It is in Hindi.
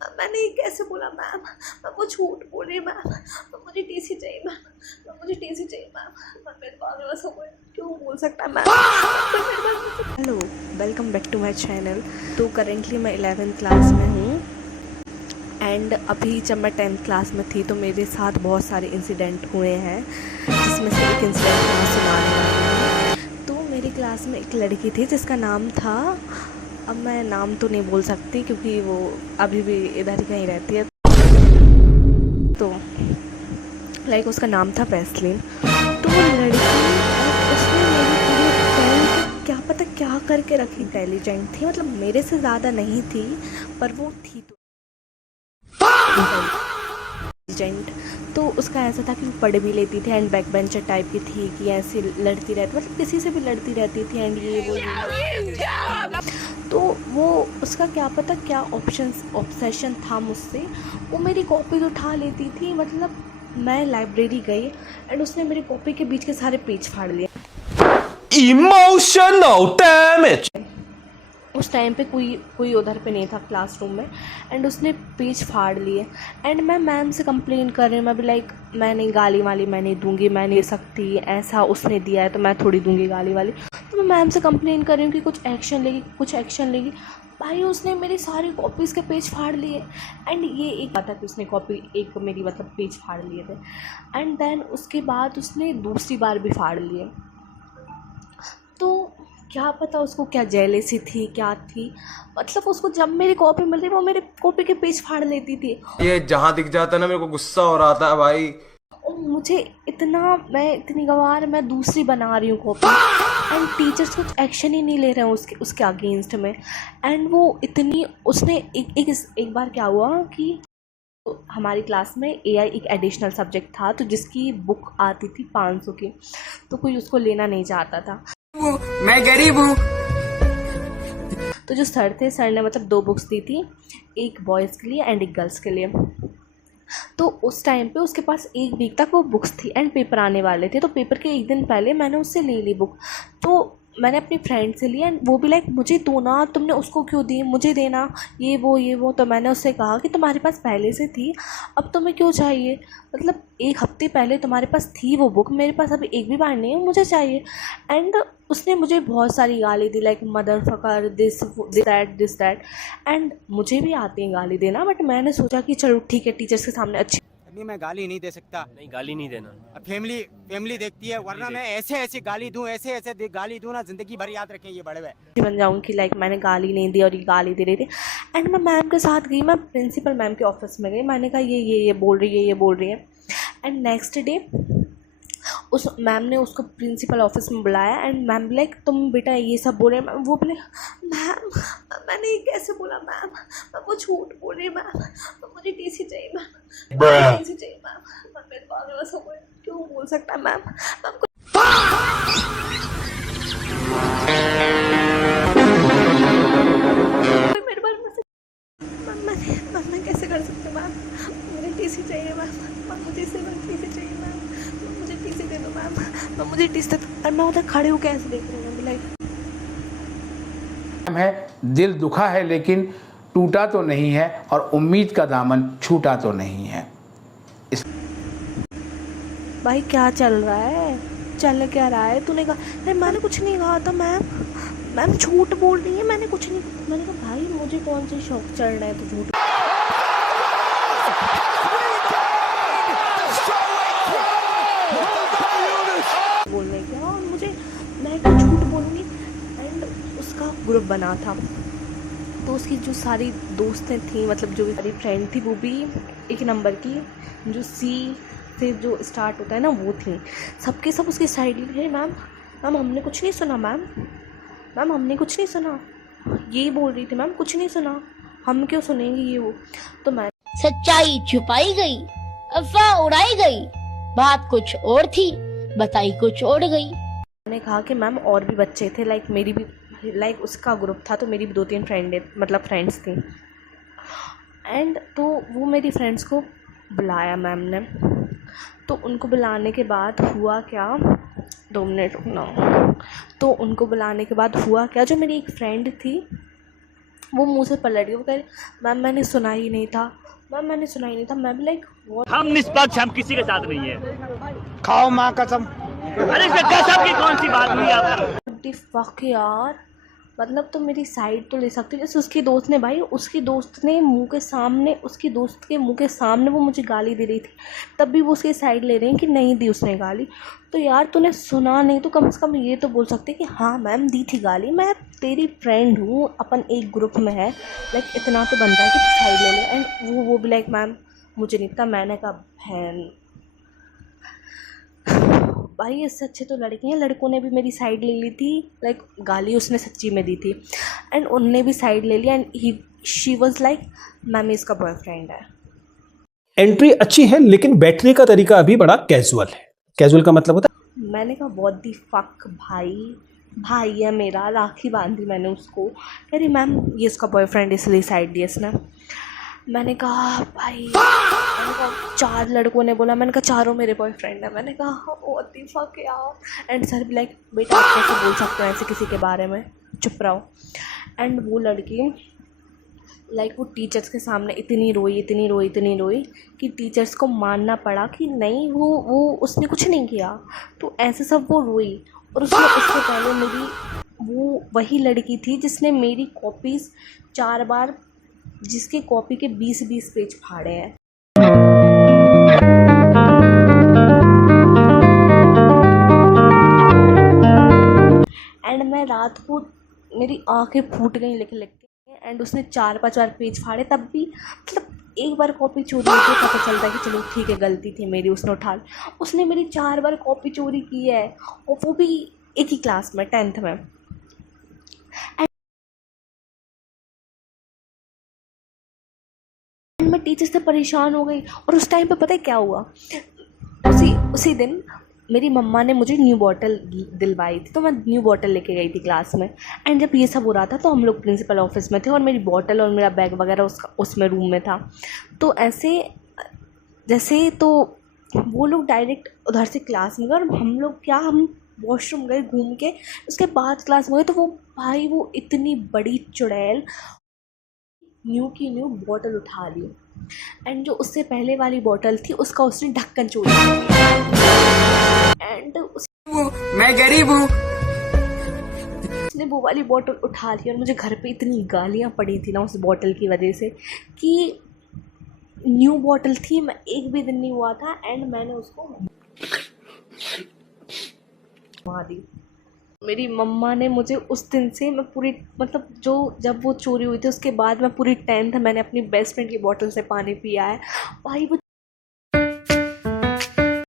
मैंने ये कैसे बोला मैम? मैं वो झूठ बोल रही मैम। मुझे टीसी चाहिए मैम। मुझे टीसी चाहिए मैम। मेरे पागल ऐसा कोई क्यों बोल सकता है ma'am? Hello, welcome back to my channel. तो करेंटली मैं 11th क्लास में हूँ एंड अभी जब मैं 10th क्लास में थी तो मेरे साथ बहुत सारे इंसिडेंट हुए हैं, जिसमें से एक इंसिडेंट मैं सुनाने वाली हूँ। तो मेरी क्लास में एक लड़की थी जिसका नाम था, अब मैं नाम तो नहीं बोल सकती क्योंकि वो अभी भी इधर ही कहीं रहती है, तो लाइक उसका नाम था पैसलिन। तो वो लड़की, उसने मेरी पूरी 10th क्या पता क्या करके रखी। इंटेलिजेंट थी, मतलब मेरे से ज़्यादा नहीं थी पर वो थी तो इंटेलिजेंट। तो उसका ऐसा था कि वो पढ़ भी लेती थी एंड बैक बेंचर टाइप की थी कि ऐसे लड़ती रहती, मतलब किसी से भी लड़ती रहती थी एंड ये वो। तो वो उसका क्या पता क्या ऑब्सेशन था मुझसे। वो मेरी कॉपी उठा लेती थी, मतलब मैं लाइब्रेरी गई एंड उसने मेरी कॉपी के बीच के सारे पेज फाड़ लिए। Emotional damage. उस टाइम पे कोई उधर पे नहीं था क्लासरूम में एंड उसने पेज फाड़ लिए एंड मैं मैम से कंप्लेन कर रही हूँ। मैं भी लाइक मैं नहीं, गाली वाली मैं नहीं दूंगी, मैं नहीं सकती, ऐसा उसने दिया है तो मैं थोड़ी दूंगी गाली वाली। तो मैं मैम से कंप्लेन कर रही हूँ कि कुछ एक्शन लेगी। भाई उसने मेरी सारी कॉपीज़ के पेज फाड़ लिए एंड ये एक बात है कि उसने कॉपी एक मेरी मतलब पेज फाड़ लिए थे एंड देन उसके बाद उसने दूसरी बार भी फाड़ लिए। तो क्या पता उसको क्या जेलेसी थी, क्या थी, मतलब उसको जब मेरी कॉपी मिल रही वो मेरे कॉपी के पेज फाड़ लेती थी। ये जहां दिख जाता है ना, मेरे को गुस्सा हो रहा था भाई। और मुझे इतना, मैं इतनी गंवार, मैं दूसरी बना रही हूँ कॉपी एंड टीचर्स कुछ एक्शन ही नहीं ले रहे हैं उसके अगेंस्ट में। एंड वो इतनी, उसने एक बार क्या हुआ कि हमारी क्लास में एआई एक एडिशनल सब्जेक्ट था, तो जिसकी बुक आती थी 500 की, तो कोई उसको लेना नहीं चाहता था। मैं गरीब हूँ। तो जो सर थे, सर ने मतलब 2 बुक्स दी थी, एक बॉयज़ के लिए एंड एक गर्ल्स के लिए। तो उस टाइम पे उसके पास 1 वीक तक वो बुक्स थी एंड पेपर आने वाले थे, तो पेपर के 1 दिन पहले मैंने उससे ले ली बुक। तो मैंने अपनी फ्रेंड से ली एंड वो भी लाइक मुझे दो ना, तुमने उसको क्यों दी, मुझे देना, ये वो। तो मैंने उससे कहा कि तुम्हारे पास पहले से थी, अब तुम्हें क्यों चाहिए, मतलब 1 हफ्ते पहले तुम्हारे पास थी वो बुक, मेरे पास अभी एक भी बार नहीं है, मुझे चाहिए। एंड उसने मुझे बहुत सारी गाली दी, like mother fucker, this that. And मुझे भी आती है गाली देना, बट मैंने सोचा कि चलो ठीक है, टीचर्स के सामने अच्छी। नहीं, मैं गाली नहीं दे सकता। नहीं, गाली नहीं देना। अब फैमिली देखती है, वरना मैं ऐसे गाली दूं, ऐसे गाली दूं ना, जिंदगी भर याद रखें ये बड़े हुए। बन जाऊँ कि लाइक मैंने गाली नहीं दी और ये गाली दे रही थी। एंड मैं मैम के साथ गई, मैं प्रिंसिपल मैम के ऑफिस में गई, मैंने कहा ये बोल रही है। एंड नेक्स्ट डे उस मैम ने उसको प्रिंसिपल ऑफिस में बुलाया एंड मैम लाइक तुम बेटा ये सब बोल रहे हैं। वो बोले मैम मैंने ये कैसे बोला मैम? वो झूठ बोल रही है मैम। मुझे टीसी चाहिए मैम। टीसी चाहिए मैम। मेरे पागल ऐसा कोई क्यों बोल सकता है मैम? मेरे बारे में मैं कैसे कर सकती हूँ मैम? मुझे टीसी चाहिए मैम। मुझे टीसी चाहिए मैम। मुझे टीसी दे दो मैम। मुझे टीसी दे दो। और मैं उधर खड़े होकर ऐसे देख रही हूँ लाइक है, दिल दुखा है लेकिन टूटा तो नहीं है और उम्मीद का दामन छूटा तो नहीं है। भाई क्या चल रहा है, चल क्या रहा है? तूने कहा नहीं, मैंने कुछ नहीं कहा था मैम झूठ बोल रही है, मैंने कुछ नहीं। मैंने कहा भाई मुझे कौन सी शौक चढ़ रहा है तो झूठ बोलने का, और मैं क्यों झूठ बोलूँगी। एंड उसका ग्रुप बना था, तो उसकी जो सारी दोस्तें थी, मतलब जो सारी फ्रेंड थी, वो भी 1 नंबर की, जो सी से जो स्टार्ट होता है ना, वो थी। सबके सब उसकी साइड थे। मैम हमने कुछ नहीं सुना मैम हमने कुछ नहीं सुना, यही बोल रही थी मैम, कुछ नहीं सुना, हम क्यों सुनेंगे ये वो। तो मैं सच्चाई छुपाई गई, अफवाह उड़ाई गई, बात कुछ और थी, बताई कुछ और गई। मैंने कहा कि मैम और भी बच्चे थे, लाइक मेरी भी, लाइक उसका ग्रुप था तो मेरी भी 2-3 फ्रेंड्स थी। एंड तो वो मेरी फ्रेंड्स को बुलाया मैम ने। तो उनको बुलाने के बाद हुआ क्या, 2 मिनट रुकना। तो उनको बुलाने के बाद हुआ क्या, जो मेरी एक फ्रेंड थी वो मुँह से पलट गई, वो कह रही मैम मैंने सुना ही नहीं था, मैम मैंने सुना ही नहीं था। मैं भी लाइक हम निष्पक्ष, हम किसी के साथ नहीं है। खाओ माँ कसम। अरे इसमें कसम की कौन सी बात हुई आप? फक यार, मतलब तो मेरी साइड तो ले सकती है। जैसे उसकी दोस्त ने भाई, उसकी दोस्त ने मुंह के सामने, उसकी दोस्त के मुंह के सामने वो मुझे गाली दे रही थी, तब भी वो उसकी साइड ले रहे हैं कि नहीं दी उसने गाली। तो यार तूने सुना नहीं तो कम से कम ये तो बोल सकते कि हाँ मैम दी थी गाली, मैं तेरी फ्रेंड हूँ, अपन एक ग्रुप में है, लाइक इतना तो बनता है कि तू साइड ले ले। एंड वो भी लाइक मैम मुझे नहीं पता। मैंने कहा बहन भाई इससे अच्छे तो लड़के हैं, लड़कों ने भी मेरी साइड ले ली थी, लाइक गाली उसने सच्ची में दी थी एंड उनने भी साइड ले लिया and she was like ma'am इसका बॉयफ्रेंड है। एंट्री अच्छी है लेकिन बैठने का तरीका अभी बड़ा कैजुअल है। कैजुअल का मतलब होता है, मैंने कहा व्हाट द फक भाई है मेरा, राखी बांधी मैंने उसको, कह रही मैम ये इसका बॉयफ्रेंड इसलिए साइड दिया इसने। मैंने कहा भाई, मैंने कहा 4 लड़कों ने बोला, मैंने कहा चारों मेरे बॉयफ्रेंड है। मैंने कहा व्हाट द फक यार। एंड सर भी लाइक बेटा आप कैसे बोल सकते हो ऐसे किसी के बारे में, चुप रहो। एंड वो लड़की लाइक वो टीचर्स के सामने इतनी रोई कि टीचर्स को मानना पड़ा कि नहीं वो उसने कुछ नहीं किया, तो ऐसे सब वो रोई। और उससे पहले मेरी वो वही लड़की थी जिसने मेरी कॉपीज़ 4 बार, जिसके कॉपी के 20-20 पेज फाड़े हैं। एंड मैं रात को मेरी आंखें फूट गई लिख के एंड उसने 4-5 बार पेज फाड़े, तब भी मतलब एक बार कॉपी चोरी हुई तो पता चलता है कि चलो ठीक है गलती थी मेरी, उसने उठा ली। उसने मेरी 4 बार कॉपी चोरी की है और वो भी एक ही क्लास में 10th में। मैं टीचर से परेशान हो गई। और उस टाइम पे पता है क्या हुआ, उसी दिन मेरी मम्मा ने मुझे न्यू बॉटल दिलवाई थी, तो मैं न्यू बॉटल लेके गई थी क्लास में। एंड जब ये सब हो रहा था तो हम लोग प्रिंसिपल ऑफिस में थे और मेरी बॉटल और मेरा बैग वगैरह उसमें रूम में था। तो ऐसे जैसे तो वो लोग डायरेक्ट उधर से क्लास में गए और हम वॉशरूम गए घूम के, उसके बाद क्लास में गए। तो वो भाई वो इतनी बड़ी चुड़ैल न्यू की न्यू बॉटल उठा ली एंड जो उससे पहले वाली बॉटल थी उसका उसने ढक्कन चोरी किया एंड मैं गरीब हूँ। उसने वो वाली बॉटल उठा ली और मुझे घर पे इतनी गालियाँ पड़ी थी ना उस बॉटल की वजह से कि न्यू बॉटल थी, मैं एक भी दिन नहीं हुआ था एंड मैंने उसको मार दी। मेरी मम्मा ने मुझे उस दिन से मैं पूरी मतलब जब वो चोरी हुई थी उसके बाद मैं पूरी 10th मैंने अपनी बेस्ट फ्रेंड की बॉटल से पानी पिया है भाई। वो